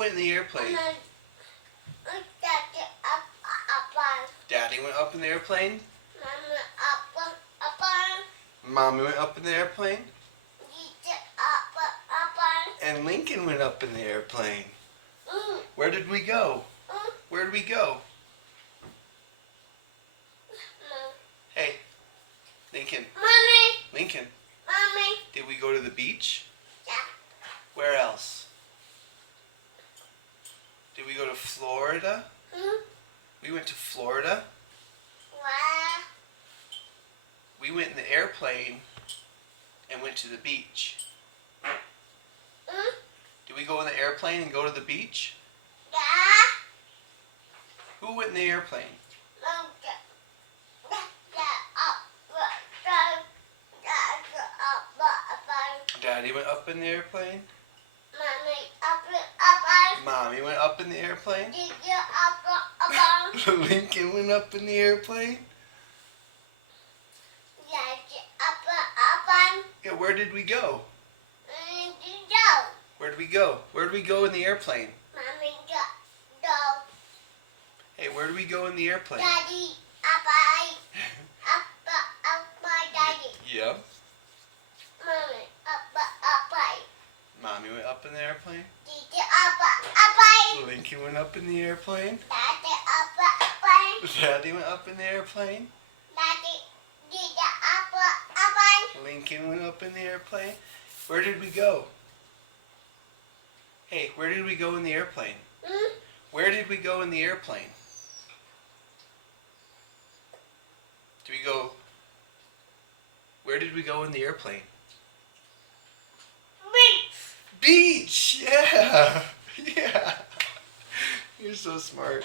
went in the airplane? Daddy went up in the airplane? Mommy went up in the airplane? And Lincoln went up in the airplane. Where did we go? Where did we go? Hey, Lincoln. Lincoln, did we go to the beach? Where else? Did we go to Florida? We went to Florida. We went in the airplane and went to the beach. Did we go in the airplane and go to the beach? Who went in the airplane? Daddy went up in the airplane. Mommy went up in the airplane. Lincoln went up in the airplane. Yeah, where did we go? Where did we go? Where did we go in the airplane? Hey, where did we go in the airplane? Daddy. Yeah. Mommy went up in the airplane. Lincoln went up in the airplane. Daddy went up in the airplane. Lincoln went up in the airplane. Where did we go? Hey, where did we go in the airplane? Where did we go in the airplane? Did we go? Where did we go in the airplane? Beach! Yeah! Yeah! You're so smart.